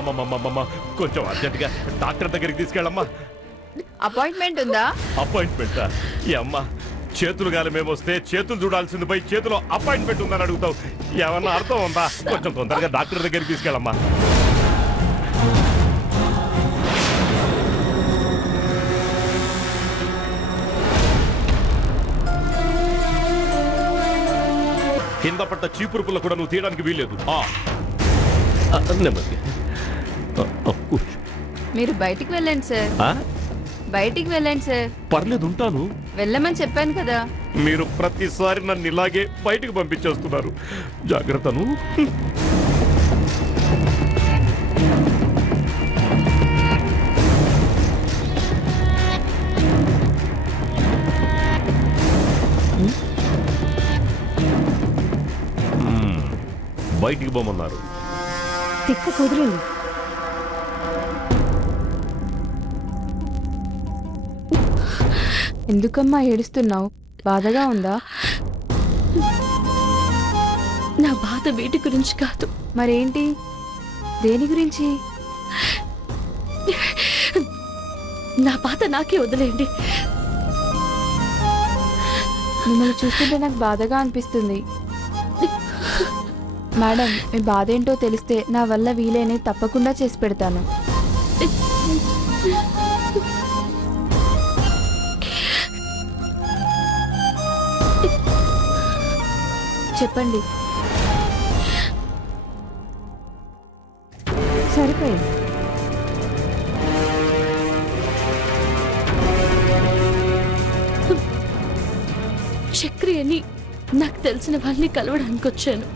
అమ్మమ్మమ్మమ్మమ్మ కొంచెం అర్జెంటుగా డాక్టర్ దగ్గరికి తీసుకెళ్ళమ్మా. అపాయింట్మెంట్ ఉందా? అపాయింట్మెంటా? ఈ అమ్మ చేతులు గాలి మేమొస్తే చేతులు చూడాల్సింది పోయి చేతిలో అపాయింట్మెంట్ ఉందని అడుగుతావు. ఏమన్నా అర్థం ఉందా? కొంచెం తొందరగా డాక్టర్ దగ్గరికి తీసుకెళ్ళమ్మా. కింద పట్ట చీపురు పుల్ల కూడా నువ్వు తీయడానికి వీల్లేదు. నెమ్మది కూర్చో. మీరు బయటికి వెళ్ళండి సార్. బయటికి వెళ్ళండి సార్. పర్లేదు, ఉంటాను. వెళ్ళమని చెప్పాను కదా. మీరు ప్రతిసారి నన్ను ఇలాగే బయటకు పంపించేస్తున్నారు. జాగ్రత్తను. బయటికి పోమన్నారు. తిక్క కుదిరింది. ఎందుకమ్మా ఏడుస్తున్నావు? బాధగా ఉందా? నా బాధ వీటి గురించి కాదు. మరేంటి? దేని గురించి? నా బాధ నాకే వదిలేయండి. మిమ్మల్ని చూస్తుంటే నాకు బాధగా అనిపిస్తుంది. మేడం, మీ బాధ ఏంటో తెలిస్తే నా వల్ల వీలైనది తప్పకుండా చేసి పెడతాను. చెప్పండి. సరిపోయింది. చక్రి అని నాకు తెలిసిన వాళ్ళని కలవడానికి వచ్చాను.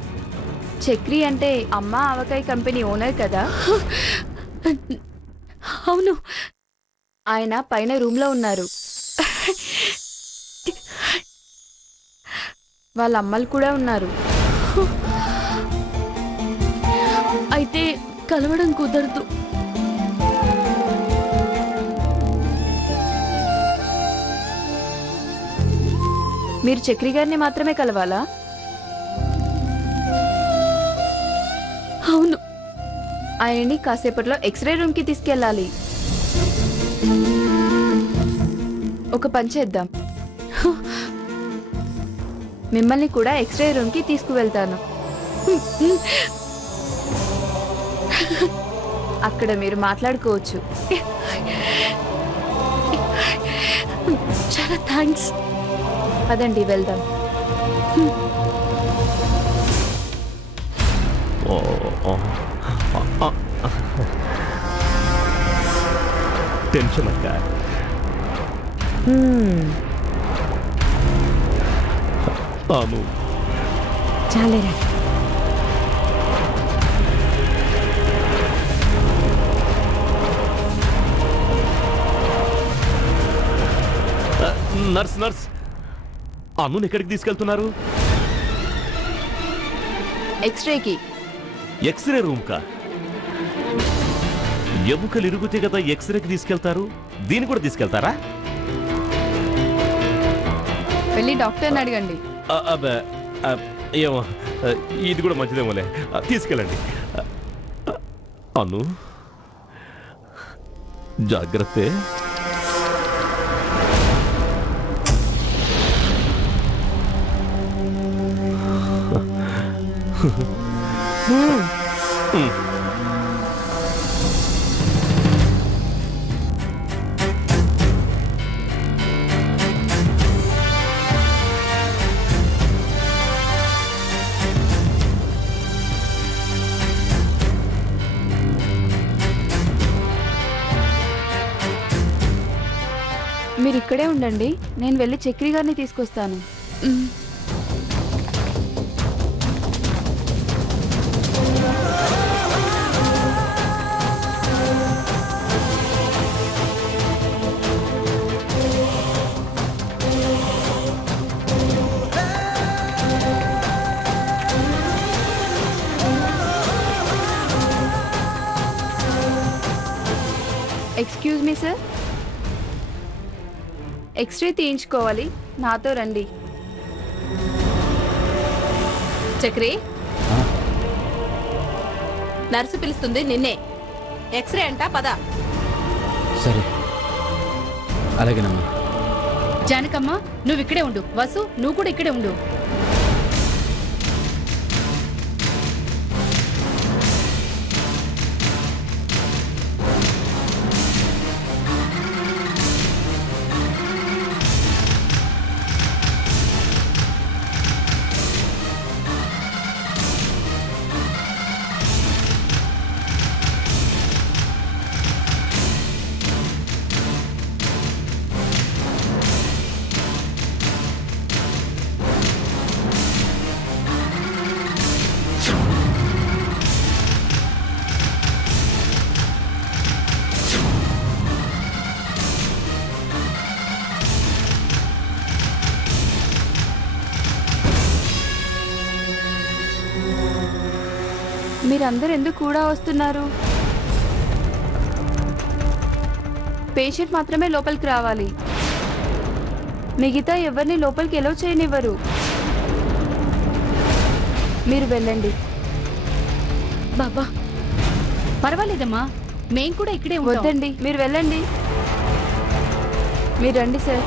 చక్రి అంటే అమ్మ ఆవకాయ కంపెనీ ఓనర్ కదా? అవును. ఆయన పైన రూమ్లో ఉన్నారు. వాళ్ళ అమ్మలు కూడా ఉన్నారు. అయితే కలవడం కుదరదు. మీరు చక్రి గారిని మాత్రమే కలవాలా? అవును. ఆయనని కాసేపట్లో ఎక్స్రే రూమ్కి తీసుకెళ్ళాలి. ఒక పని చేద్దాం, మిమ్మల్ని కూడా ఎక్స్రే రూమ్కి తీసుకువెళ్తాను. అక్కడ మీరు మాట్లాడుకోవచ్చు. చాలా థ్యాంక్స్. పదండి వెళ్దాం. టెన్షన్ అక్క. అవును, చాలేరా. నర్స్ నర్స్, అన్ను ఎక్కడికి తీసుకెళ్తున్నారు? ఎక్స్రేకి. ఎక్స్రే రూమ్ కా? ఎముకలు ఇరుగుతే కదా ఎక్స్రేకి తీసుకెళ్తారు. దీన్ని కూడా తీసుకెళ్తారా? వెళ్ళి డాక్టర్ని అడగండి. ఏమో, ఇది కూడా మంచిదేమోలే. తీసుకెళ్ళండి. అను, జాగ్రత్త. మీరు ఇక్కడే ఉండండి, నేను వెళ్ళి చక్రి గారిని తీసుకొస్తాను. ఎక్స్క్యూజ్ మీ సార్, ఎక్స్రే తీయించుకోవాలి, నాతో రండి. చక్రి, నర్సు పిలుస్తుంది నిన్నే. ఎక్స్రే అంట పద. సరే అలాగేనమ్మా. జానకమ్మ నువ్వు ఇక్కడే ఉండు. వసు నువ్వు కూడా ఇక్కడే ఉండు. మీరందరూ ఎందుకు కూడా వస్తున్నారు? పేషెంట్ మాత్రమే లోపలికి రావాలి. మిగతా ఎవరిని లోపలికి ఎలో చేయనివ్వరు. మీరు వెళ్ళండి. బాబా పర్వాలేదమ్మా, మేం కూడా ఇక్కడే ఉంటాం. వద్దండి, మీరు వెళ్ళండి. మీరు రండి సార్.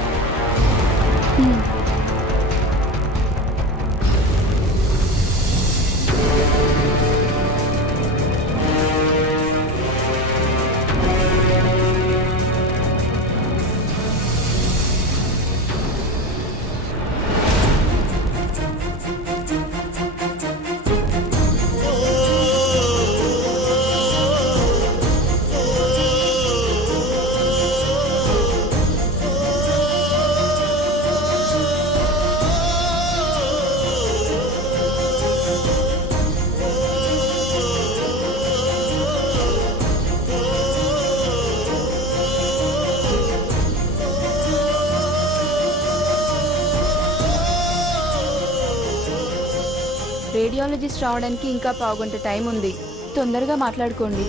రేడియాలజిస్ట్ రావడానికి ఇంకా పావుగంట టైం ఉంది. తొందరగా మాట్లాడుకోండి.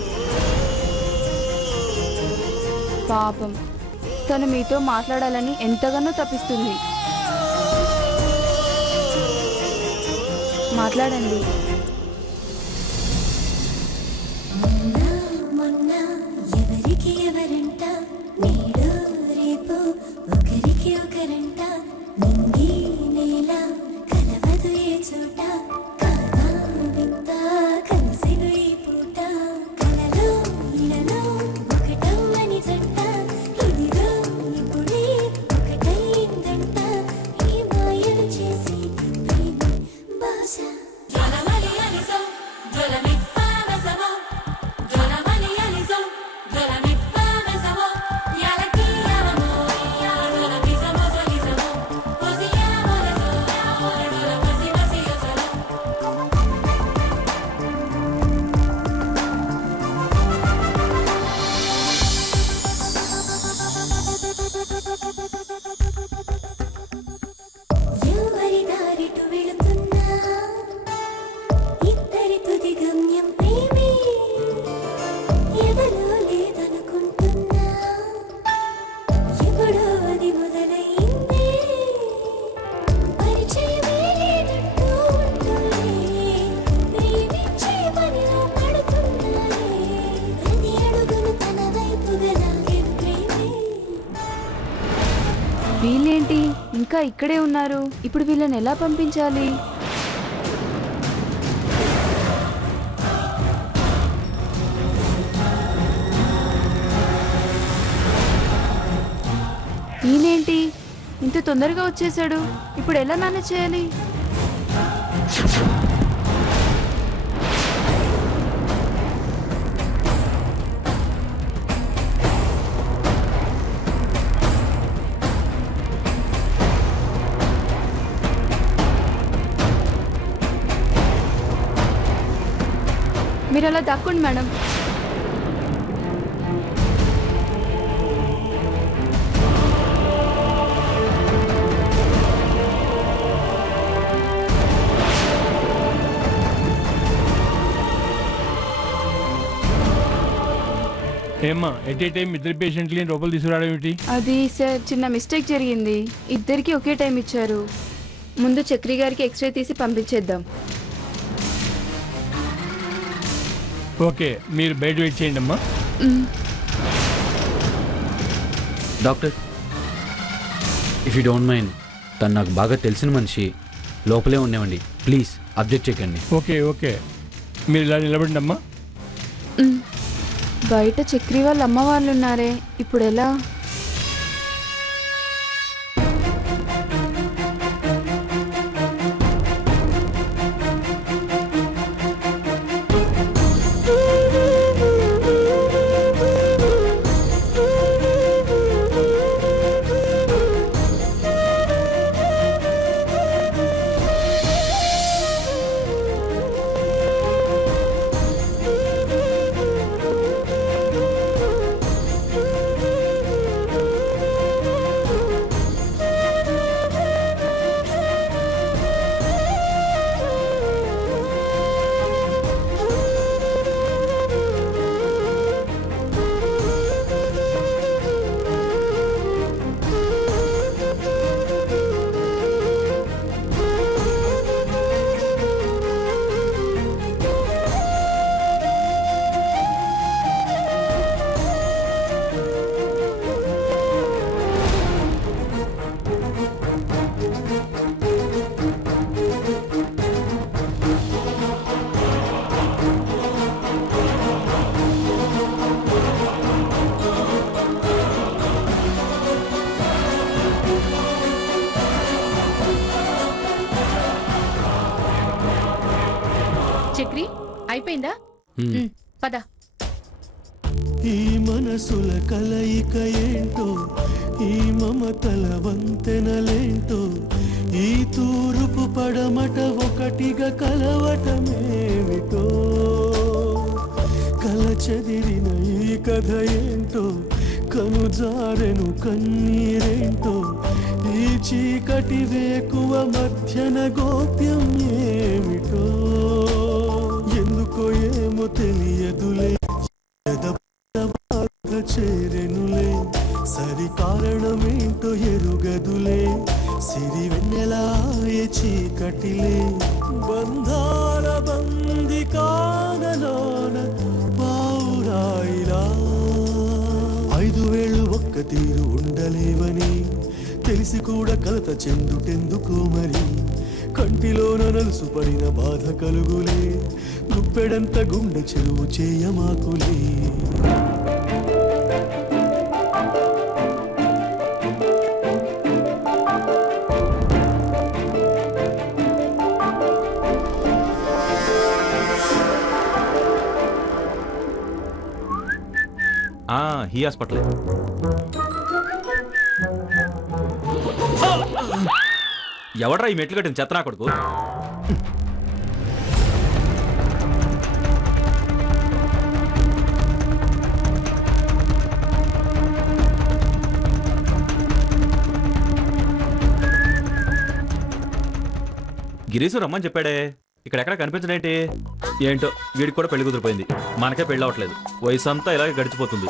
పాపం తను మీతో మాట్లాడాలని ఎంతగానో తప్పిస్తుంది. మాట్లాడండి. మొన్న ఎవరికి ఎవరంట, నేడు రేపు ఒకరికి ఒకరంట, నింగి నేల కలవదు ఏ చోట, కాదా వింత కలిసిను ఈ పూట, కలలో ఇలలో ఒకటమ్మని జంట, ఇదిగో ఇప్పుడే ఒకటైందంట, ఈ మాయలు చేసి ప్రేమ భాష. ఎవరి దారిటు వెళుతున్నా ఇద్దరి తుది గమ్యం ప్రేమే, ఎదలో లేదనుకుంటున్నా ఎప్పుడో అది మొదలైందే, పరిచయమే లేదంటూ ఉంటూనే ప్రేమించే పనిలో పడుతున్నానే, ప్రతి అడుగును తన వైపుగా లాగే ప్రేమే. వీళ్ళేంటి ఇంకా ఇక్కడే ఉన్నారు? ఇప్పుడు వీళ్ళని ఎలా పంపించాలి? ఈయనేంటి ఇంత తొందరగా వచ్చేసాడు? ఇప్పుడు ఎలా మేనేజ్ చేయాలి? మీరు అలా దక్కండి మేడం. ఏమ్మా ఎట్ ఏ టైం ఇద్దరు పేషెంట్ని లోపల తీసుకురావడం ఏమిటి? అది సార్ చిన్న మిస్టేక్ జరిగింది. ఇద్దరికి ఒకే టైం ఇచ్చారు. ముందు చక్రి గారికి ఎక్స్రే తీసి పంపించేద్దాం. ఓకే మీరు బయట వెయిట్ చేయండి అమ్మా. Doctor, if you don't mind, తను నాకు బాగా తెలిసిన మనిషి, లోపలే ఉండేవండి. ప్లీజ్ అబ్జెక్ట్ చేయకండి. ఓకే ఓకే, మీరు ఇలా నిలబడండి అమ్మా. బయట చక్రి వాళ్ళ అమ్మ వాళ్ళు ఉన్నారే, ఇప్పుడు ఎలా? చక్రి అయిపోయిందా? పద. ఈ మనసుల కలయిక ఏంటో, ఈ మమతల వంతెనలేంటో, ఈ తూర్పు పడమట ఒకటిగా కలవటమేమిటో, కల చెదిరిన ఈ కథ ఏంటో, కనుజారెను కన్నీరేంటో, ఈ చీకటి వేకువ మధ్యన గోప్యం ఏమిటో, ఎందుకో ఏమో తెలియదులే, చేరెనులే, సరి కారణమేంటో ఎరుగదులే, సిరి వెన్నెలాయే చీకటిలే, బంధాల బంది కానలోన పావురాయిలా, 5 వేళ్ళు ఒక్క తీరు ఉండలేవని తెలిసి కూడా కలత చెందుటెందుకో మరి, కంటిలోన నలుసు పడిన బాధ కలుగులే, గుప్పెడంత గుండె చెరువు చేయమాకులే. ఈ హాస్పిటల్ ఎవడ్రా ఈ మెట్లు కట్టిన చెత్తనా కొడుకు? గిరీశు రమ్మని చెప్పాడే, ఇక్కడెక్కడ కనిపించడేంటి? ఏంటో వీడికి కూడా పెళ్లి కుదిరిపోయింది, మనకే పెళ్ళి అవ్వట్లేదు. వయసు అంతా ఇలాగే గడిచిపోతుంది.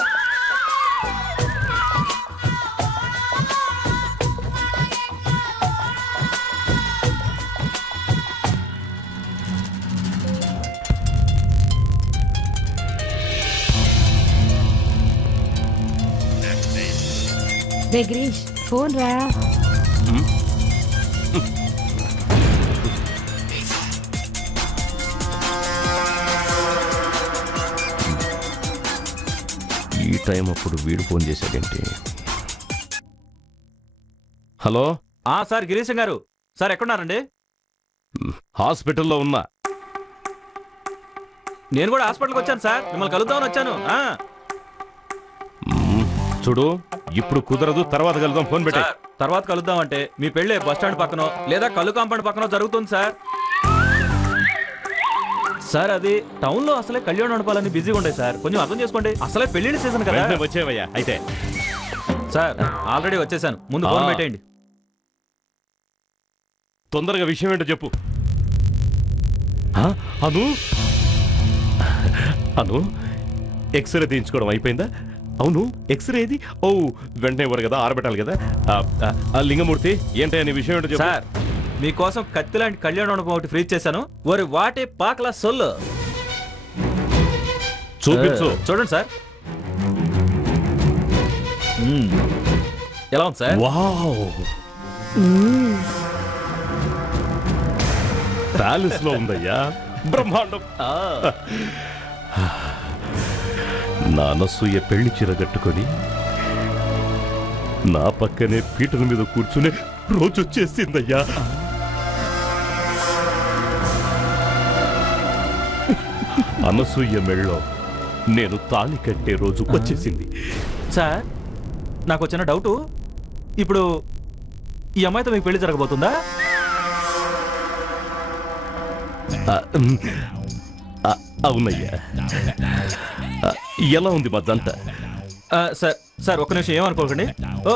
గిరీష్ ఫోన్ రా. ఈ టైం అప్పుడు వీడు ఫోన్ చేశాడేంటి? హలో సార్ గిరీశం గారు, సార్ ఎక్కడున్నారండి? హాస్పిటల్లో ఉన్నా. నేను కూడా హాస్పిటల్కి వచ్చాను సార్, మిమ్మల్ని కలుద్దామని వచ్చాను. చూడు, ఇప్పుడు కుదరదు, తర్వాత కలుద్దాం. ఫోన్ పెట్టా. తర్వాత కలుద్దామంటే మీ పెళ్ళే బస్ స్టాండ్ పక్కనో లేదా కళ్ళు కాంపౌండ్ పక్కనో జరుగుతుంది సార్. సార్ అది టౌన్ లో అసలే కళ్యాణ మండపాలన్నీ బిజీగా ఉంటాయి సార్, కొంచెం అర్థం చేసుకోండి. అసలే పెళ్లిళ్ళ సీజన్ కదా. వచ్చేవయ్యా అయితే. సార్ ఆల్రెడీ వచ్చేసాను, ముందు ఫోన్ పెట్టేయండి. తొందరగా విషయం ఏంటో చెప్పు. అను అను ఎక్స్రే తీయించుకోవడం అయిపోయిందా? అవును, ఎక్స్రేది? ఓ వెంటనే ఇవ్వరు కదా, ఆరబెట్టాలి కదా. లింగమూర్తి ఏంటో నీ విషయం ఏంటో చెప్పు. సార్ మీకోసం కత్తి లాంటి కళ్యాణ మండపం ఒకటి ఫ్రీజ్ చేశాను. ఒరి వాటే పాకలా సొల్లు చూపించు. చూడండి సార్. ఎలా ఉంది సార్? వావ్, ప్యాలెస్ లో ఉందయ్యా, బ్రహ్మాండం. నా అనసూయ పెళ్లి చీర కట్టుకొని నా పక్కనే పీటల మీద కూర్చునే రోజు వచ్చేసిందయ్యా. అనసూయ మెళ్ళో నేను తాళి కట్టే రోజు వచ్చేసింది. సార్ నాకు వచ్చిన డౌటు, ఇప్పుడు ఈ అమ్మాయితో మీకు పెళ్లి జరగబోతుందా? అవునయ్యా. ఎలా ఉంది మద్దంతా? సార్ సార్ ఒక్క నిమిషం ఏమనుకోకండి. ఓ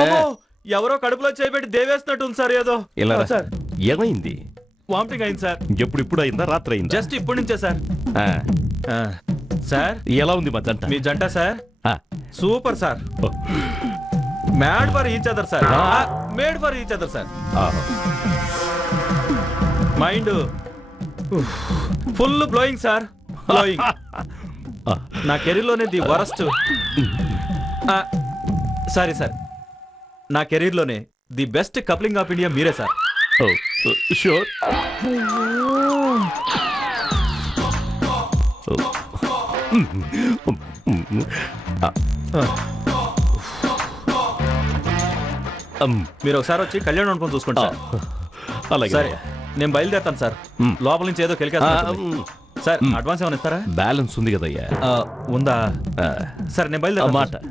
అమ్మో, ఎవరో కడుపులో చేయబెట్టి దేవేస్తున్నట్టు ఉంది సార్. ఏదో ఇలా రా. సార్ ఏమైంది? వామిటింగ్ అయింది సార్. ఎప్పుడు అయిందా? రాత్రి అయిందా? జస్ట్ ఇప్పటి నుంచే సార్. ఆ, సార్ ఎలా ఉంది మద్దంతా? మీ జంట సార్ ఆ, సూపర్ సార్. ఓ, mad for each other sir. Made for each other sir. ఆ, mind full blowing sir, blowing. ఆ. నా కెరీర్లోనే ది వరస్ట్. సారీ సార్, నా కెరీర్లోనే the best coupling of India మీరే సార్. ఓ, షూర్. మీరు ఒకసారి వచ్చి కళ్యాణ్ అనుకుని చూసుకుంటా సార్. అలాగే. సరే నేను బయలుదేరుతాను సార్. లోపల నుంచి ఏదో కెలికేస్తాను సార్. అడ్వాన్స్ ఏమైనా ఇస్తారా? బ్యాలెన్స్ ఉంది కదయ్యా. ఉందా? సరే నేను బయలుదేరుతాను మాట సార్.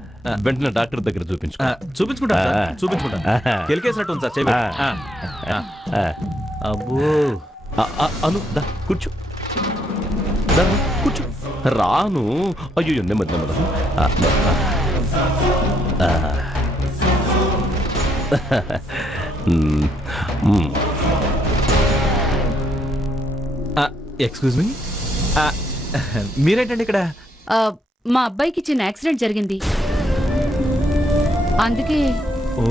వెంటనే డాక్టర్ దగ్గర చూపించు. చూపించుకుంటాను సార్, చూపించుకుంటాను. కెలికేసినట్టు ఉంది సార్ చెయ్యి. అబ్బో అను దా కూర్చో. దా, కూర్చో. రాను. అయ్యో నెమ్మది నెమ్మది. ఎక్స్క్యూజ్ మీ, మీరేంటండి ఇక్కడ? మా అబ్బాయికి చిన్న యాక్సిడెంట్ జరిగింది, అందుకే. ఓ,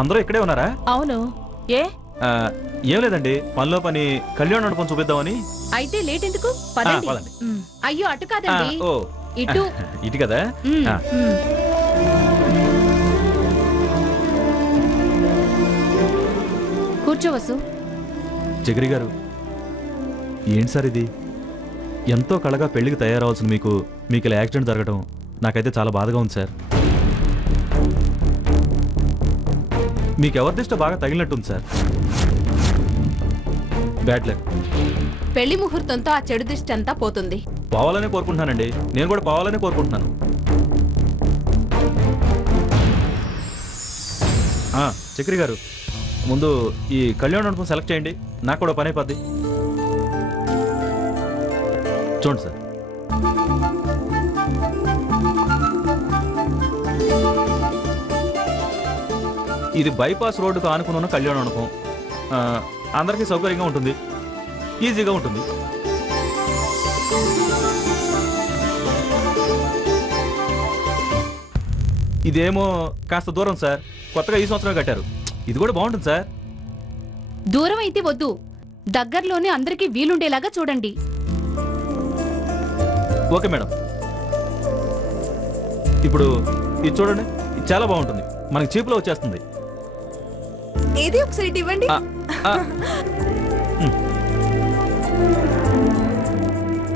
అందరూ ఇక్కడే ఉన్నారా? అవును. ఏ ఏం లేదండి, పనిలో పని కళ్యాణ్ అనుకుని చూపిద్దామని. అయితే లేట్ ఎందుకు? పదండి. పదండి. అయ్యో అటు కాదండి, ఓ ఇటు. ఇటు కదా. కూర్చోవసు. జగరి గారు, ఏంటి సార్ ఇది? ఎంతో కళగా పెళ్లికి తయారవలసిన మీకు ఇలా యాక్సిడెంట్ జరగడం నాకైతే చాలా బాధగా ఉంది సార్. మీకు ఎవరి దిష్ట బాగా తగిలినట్టుంది సార్. Bad luck. పెళ్లి ముహూర్తంతో ఆ చెడు దిష్టి అంతా పోతుంది. పోవాలనే కోరుకుంటున్నానండి, నేను కూడా పోవాలనే కోరుకుంటున్నాను. చక్రి గారు, ముందు ఈ కళ్యాణ మండపం సెలెక్ట్ చేయండి, నాకు కూడా పని అయిపోద్ది. చూడండి సార్. ఇది బైపాస్ రోడ్డుకు ఆనుకుని ఉన్న కళ్యాణ మండపం. అందరికీ సౌకర్యంగా ఉంటుంది, ఈజీగా ఉంటుంది. ఇదేమో కాస్త దూరం సార్, కొత్తగా ఈ సంవత్సరం కట్టారు. ఇది కూడా బాగుంటుంది సార్. దూరం అయితే వద్దు, దగ్గరలోనే అందరికీ వీలుండేలాగా చూడండి. Okay madam. ఇప్పుడు ఇది చూడండి, ఇది చాలా బాగుంటుంది, మనకి చీప్లో వచ్చేస్తుంది. ఏది ఒకసారి ఇవ్వండి.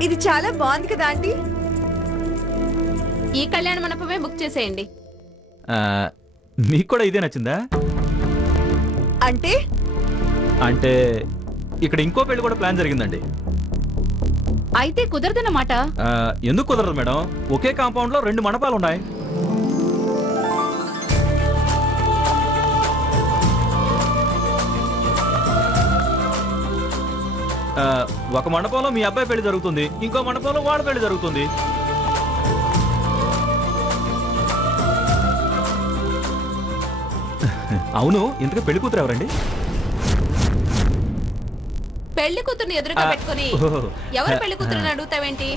ఇది చాలా బాగుంది కదా ఆంటీ. ఈ కళ్యాణ మండపమే బుక్ చేసేయండి. మీకు కూడా ఇదే నచ్చిందా? అంటే అంటే ఇక్కడ ఇంకో పెళ్లి కూడా ప్లాన్ జరిగిందండి. అయితే కుదరదన్నమాట. ఎందుకు కుదరదు మేడం? ఒకే కాంపౌండ్ లో 2 మండపాలు ఉన్నాయి. ఒక మండపంలో మీ అబ్బాయి పెళ్లి జరుగుతుంది, ఇంకో మండపంలో వాడి పెళ్లి జరుగుతుంది. అవును, ఇంతగా పెళ్లి కూతురు ఎవరండి? పెళ్లి కూతురుని ఎదురుగా పెట్టుకుని ఎవరు పెళ్లి కూతురుని అడుగుతావేంటి?